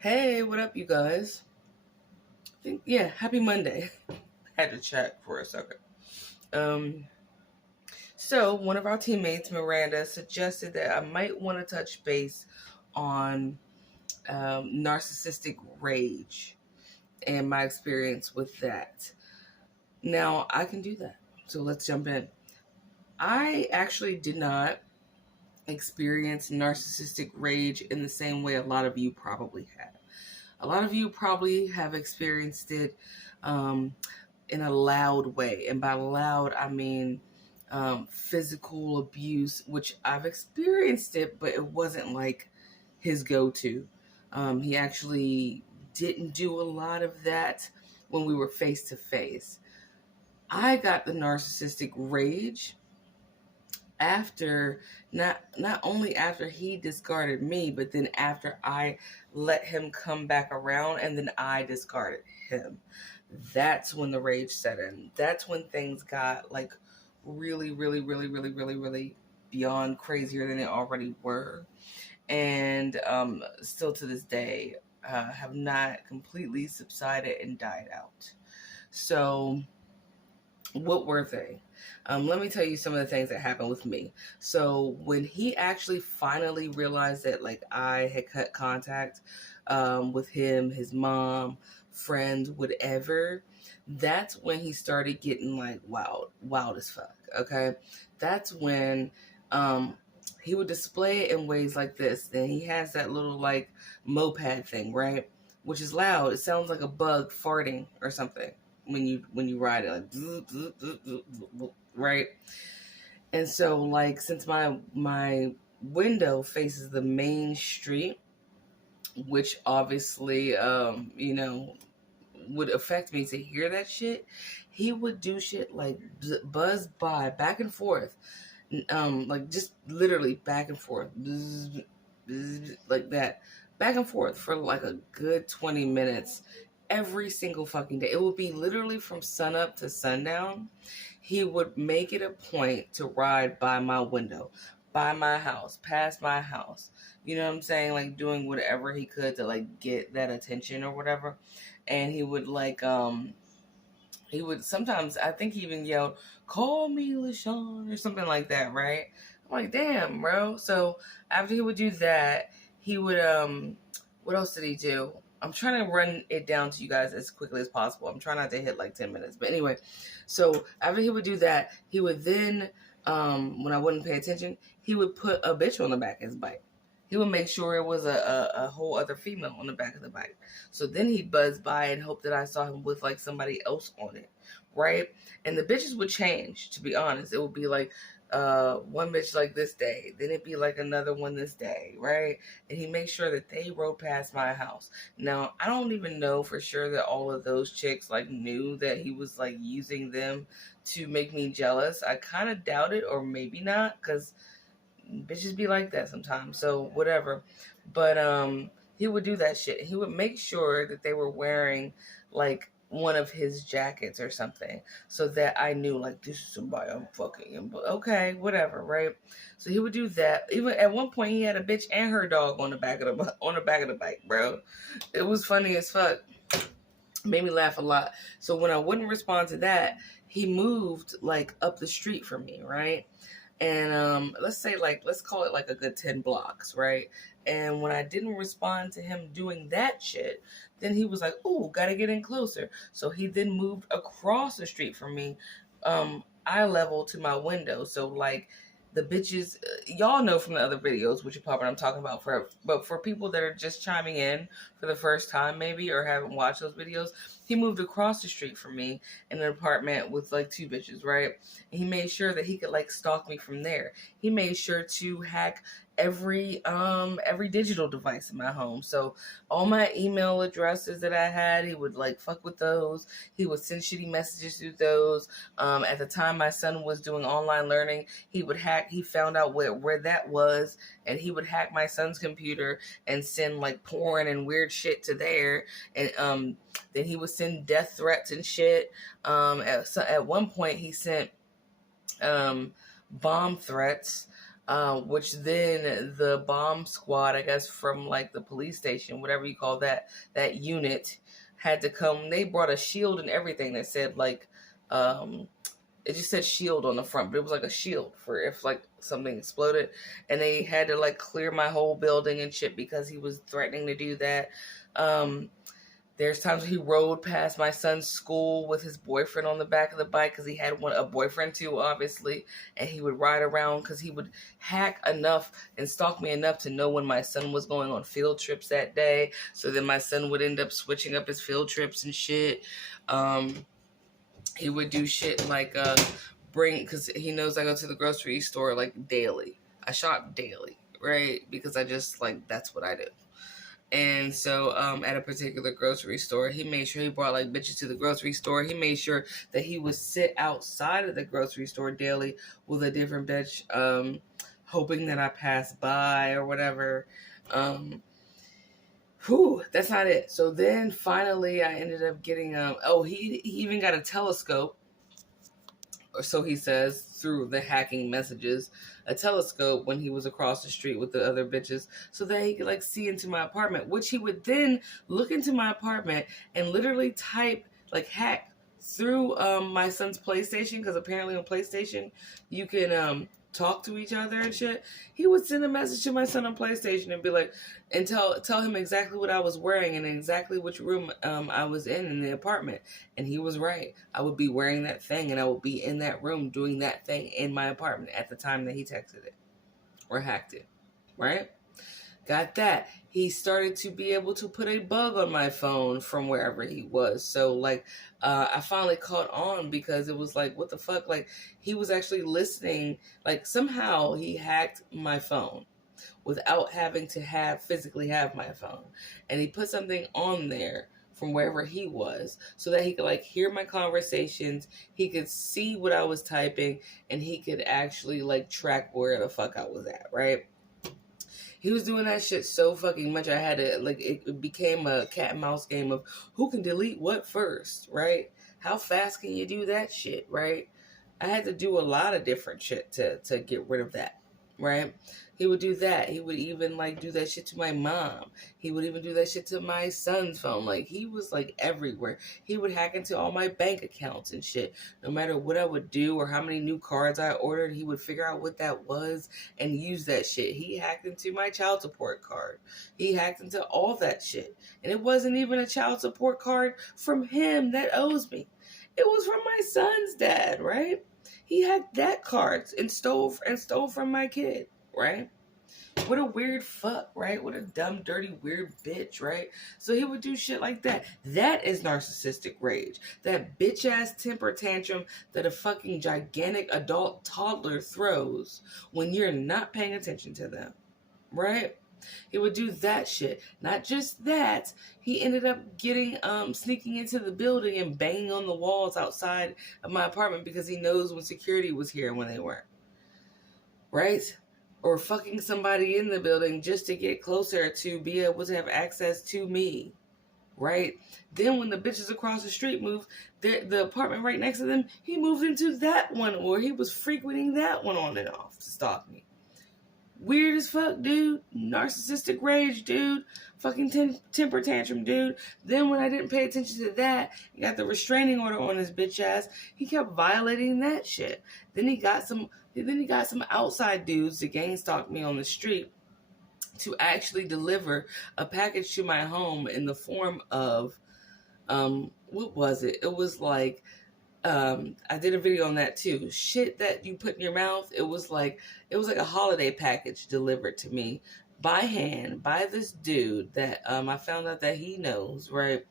Hey, what up, you guys? Yeah, happy Monday. Had to check for a second. Um, so one of our teammates, Miranda, suggested that I might want to touch base on narcissistic rage and my experience with that. Now, I can do that. So let's jump in. I actually did not experience narcissistic rage in the same way a lot of you probably have. A lot of you probably have experienced it um, in a loud way. And by loud, I mean physical abuse, which I've experienced it, but it wasn't like his go to. He actually didn't do a lot of that when we were face to face. I got the narcissistic rage after not only after he discarded me, but then after I let him come back around and then I discarded him. That's when the rage set in. That's when things got like really beyond crazier than they already were. And still to this day have not completely subsided and died out. So what were they? Let me tell you some of the things that happened with me. So when he actually finally realized that like I had cut contact with him, his mom, friends, whatever, that's when he started getting like wild as fuck. Okay, that's when he would display it in ways like this. Then he has that little like moped thing, right? Which is loud. It sounds like a bug farting or something when you ride it, like right. And so like since my window faces the main street, which obviously would affect me to hear that shit, he would do shit like buzz by back and forth, like just literally back and forth, like that, back and forth for like a good 20 minutes every single fucking day. It would be literally from sunup to sundown. He would make it a point to ride by my window, by my house, past my house. You know what I'm saying? Like doing whatever he could to like get that attention or whatever. And he would like he would sometimes, I think he even yelled, "Call me LaShawn," or something like that, right? I'm like, damn, bro. So after he would do that, he would what else did he do? I'm trying to run it down to you guys as quickly as possible. I'm trying not to hit like 10 minutes. But anyway, so after he would do that, he would then, when I wouldn't pay attention, he would put a bitch on the back of his bike. He would make sure it was a whole other female on the back of the bike. So then he'd buzz by and hope that I saw him with like somebody else on it, right? And the bitches would change, to be honest. It would be like one bitch like this day, then it'd be like another one this day, right? And he makes sure that they rode past my house. Now, I don't even know for sure that all of those chicks like knew that he was like using them to make me jealous. I kind of doubt it, or maybe not, because bitches be like that sometimes. So whatever. But he would do that shit. He would make sure that they were wearing like one of his jackets or something, so that I knew like this is somebody I'm fucking. But okay, whatever, right? So he would do that. Even at one point, he had a bitch and her dog on the back of the bike, bro. It was funny as fuck. Made me laugh a lot. So when I wouldn't respond to that, he moved like up the street from me, right? And let's call it like a good 10 blocks, right? And when I didn't respond to him doing that shit, then he was like, "Ooh, gotta get in closer." So he then moved across the street from me, eye level to my window. So like the bitches, y'all know from the other videos which part I'm talking about, but for people that are just chiming in for the first time maybe, or haven't watched those videos, he moved across the street from me in an apartment with like two bitches, right? And he made sure that he could like stalk me from there. He made sure to hack every digital device in my home. So all my email addresses that I had, he would like fuck with those. He would send shitty messages through those. At the time my son was doing online learning, he found out where that was, and he would hack my son's computer and send like porn and weird shit to there. And then he would send death threats and shit. At one point he sent bomb threats. which then the bomb squad, I guess, from like the police station, whatever you call that unit, had to come. They brought a shield and everything that said like, it just said shield on the front, but it was like a shield for if like something exploded, and they had to like clear my whole building and shit because he was threatening to do that. There's times he rode past my son's school with his boyfriend on the back of the bike because he had a boyfriend too, obviously. And he would ride around because he would hack enough and stalk me enough to know when my son was going on field trips that day. So then my son would end up switching up his field trips and shit. He would do shit like because he knows I go to the grocery store like daily. I shop daily, right? Because I just like, that's what I do. And so at a particular grocery store, he made sure he brought like bitches to the grocery store. He made sure that he would sit outside of the grocery store daily with a different bitch, hoping that I pass by or whatever. That's not it. So then finally I ended up getting, he even got a telescope, or so he says, through the hacking messages, a telescope when he was across the street with the other bitches so that he could like see into my apartment, which he would then look into my apartment and literally type, like hack through my son's PlayStation, because apparently on PlayStation you can talk to each other and shit. He would send a message to my son on PlayStation and be like, and tell him exactly what I was wearing and exactly which room I was in the apartment. And he was right. I would be wearing that thing and I would be in that room doing that thing in my apartment at the time that he texted it or hacked it, right? Got that. He started to be able to put a bug on my phone from wherever he was. So, like, I finally caught on because it was like, what the fuck? Like, he was actually listening. Like, somehow he hacked my phone without having to physically have my phone. And he put something on there from wherever he was so that he could, like, hear my conversations. He could see what I was typing. And he could actually, like, track where the fuck I was at, right? He was doing that shit so fucking much. I had to, like, it became a cat and mouse game of who can delete what first, right? How fast can you do that shit, right? I had to do a lot of different shit to get rid of that, right? He would do that. He would even, like, do that shit to my mom. He would even do that shit to my son's phone. Like, he was, like, everywhere. He would hack into all my bank accounts and shit. No matter what I would do or how many new cards I ordered, he would figure out what that was and use that shit. He hacked into my child support card. He hacked into all that shit. And it wasn't even a child support card from him that owes me. It was from my son's dad, right? He hacked that card and stole from my kid, right? What a weird fuck, right? What a dumb, dirty, weird bitch, right? So he would do shit like that. That is narcissistic rage. That bitch-ass temper tantrum that a fucking gigantic adult toddler throws when you're not paying attention to them, right? He would do that shit. Not just that, he ended up sneaking into the building and banging on the walls outside of my apartment because he knows when security was here and when they weren't, right? Or fucking somebody in the building just to get closer to be able to have access to me, right? Then when the bitches across the street moved, the apartment right next to them, he moved into that one, or he was frequenting that one on and off to stalk me. Weird as fuck, dude. Narcissistic rage, dude. Fucking temper tantrum, dude. Then when I didn't pay attention to that, he got the restraining order on his bitch ass. He kept violating that shit. Then he got some outside dudes to gang stalk me on the street to actually deliver a package to my home in the form of, what was it? It was like, I did a video on that too. Shit that you put in your mouth. It was like a holiday package delivered to me by hand by this dude that I found out that he knows, right?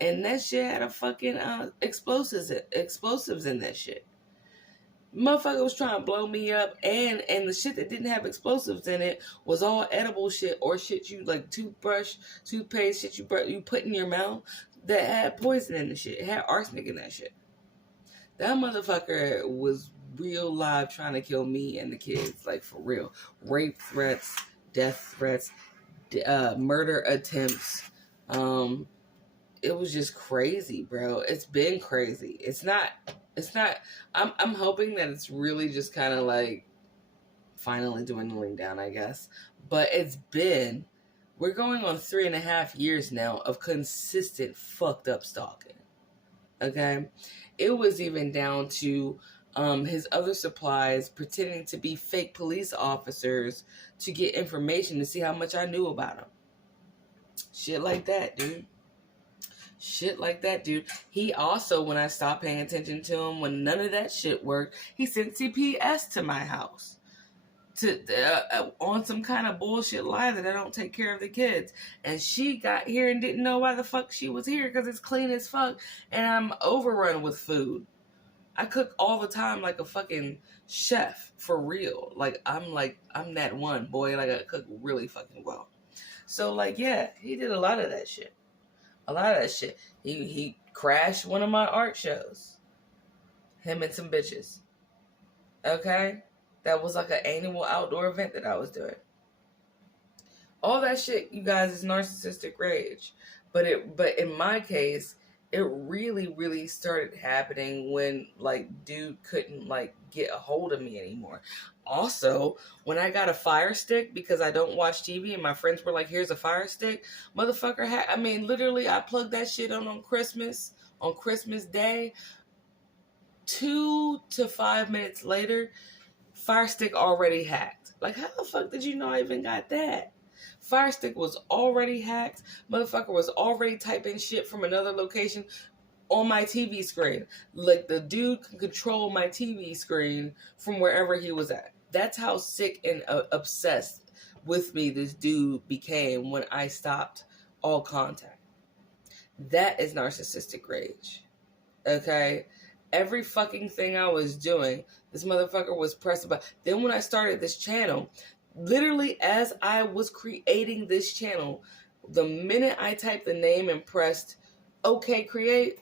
And that shit had a fucking explosives in that shit. Motherfucker was trying to blow me up, and the shit that didn't have explosives in it was all edible shit or shit you like toothbrush, toothpaste, shit you put in your mouth that had poison in the shit. It had arsenic in that shit. That motherfucker was real live trying to kill me and the kids, like for real. Rape threats, death threats, murder attempts. It was just crazy, bro. It's been crazy. It's not, I'm hoping that it's really just kind of like finally dwindling down, I guess. But we're going on 3.5 years now of consistent fucked up stalking. Okay? It was even down to his other supplies pretending to be fake police officers to get information to see how much I knew about him. Shit like that, dude. Shit like that, dude. He also, when I stopped paying attention to him, when none of that shit worked, he sent CPS to my house on some kind of bullshit lie that I don't take care of the kids. And she got here and didn't know why the fuck she was here because it's clean as fuck and I'm overrun with food. I cook all the time like a fucking chef, for real. I'm that one, boy. Like, I cook really fucking well. So, like, yeah, he did a lot of that shit. A lot of that shit. He crashed one of my art shows. Him and some bitches. Okay? That was like an annual outdoor event that I was doing. All that shit, you guys, is narcissistic rage. But in my case, it really, really started happening when, like, dude couldn't, like, get a hold of me anymore. Also, when I got a Fire Stick, because I don't watch TV, and my friends were like, here's a Fire Stick, motherfucker literally, I plugged that shit on Christmas Day. 2 to 5 minutes later, Fire Stick already hacked. Like, how the fuck did you know I even got that? Fire Stick was already hacked. Motherfucker was already typing shit from another location on my TV screen. Like, the dude can control my TV screen from wherever he was at. That's how sick and obsessed with me this dude became when I stopped all contact. That is narcissistic rage. Okay? Every fucking thing I was doing, this motherfucker was pressing by. Then when I started this channel, literally as I was creating this channel, the minute I typed the name and pressed OK create,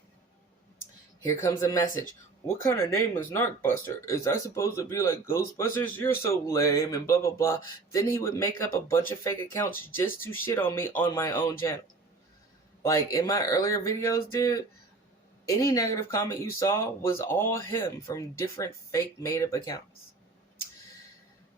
here comes a message. What kind of name is Narcbuster? Is that supposed to be like Ghostbusters? You're so lame and blah, blah, blah. Then he would make up a bunch of fake accounts just to shit on me on my own channel. Like, in my earlier videos, dude, any negative comment you saw was all him from different fake made-up accounts.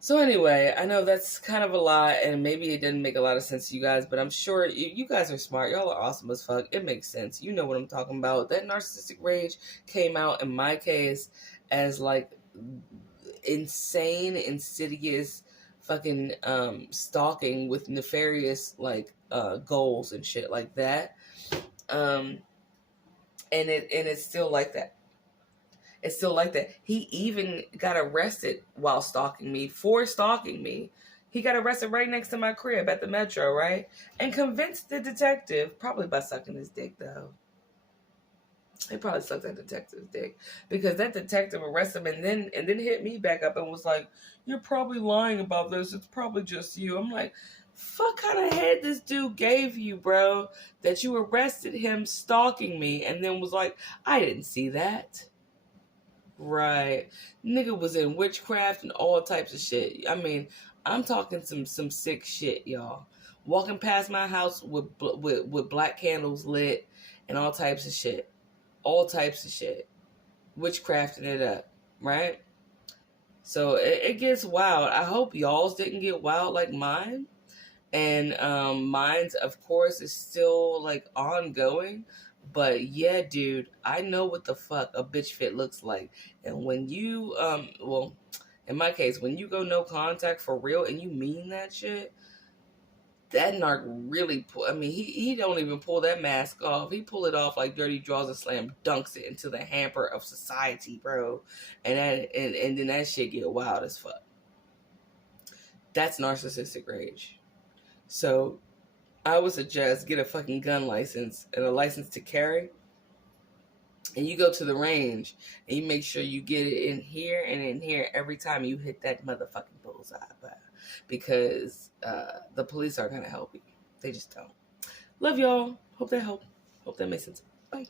So anyway, I know that's kind of a lot, and maybe it didn't make a lot of sense to you guys, but I'm sure you guys are smart. Y'all are awesome as fuck. It makes sense. You know what I'm talking about. That narcissistic rage came out, in my case, as, like, insane, insidious fucking stalking with nefarious, like, goals and shit like that. And it's still like that. It's still like that. He even got arrested while stalking me. For stalking me. He got arrested right next to my crib at the Metro, right? And convinced the detective, probably by sucking his dick, though. He probably sucked that detective's dick. Because that detective arrested him and then hit me back up and was like, you're probably lying about this. It's probably just you. I'm like, fuck kind of head this dude gave you, bro, that you arrested him stalking me and then was like, I didn't see that. Right. Nigga was in witchcraft and all types of shit. I mean, I'm talking some sick shit, y'all. Walking past my house with black candles lit and all types of shit. All types of shit. Witchcrafting it up, right? So it gets wild. I hope y'all's didn't get wild like mine. And mine's, of course, is still, like, ongoing. But, yeah, dude, I know what the fuck a bitch fit looks like. And when you, well, in my case, when you go no contact for real and you mean that shit, that narc really, he don't even pull that mask off. He pull it off like Dirty Draws and slam dunks it into the hamper of society, bro. And then that shit get wild as fuck. That's narcissistic rage. So, I would suggest get a fucking gun license and a license to carry. And you go to the range and you make sure you get it in here and in here every time you hit that motherfucking bullseye. Because the police aren't going to help you. They just don't. Love y'all. Hope that helped. Hope that makes sense. Bye.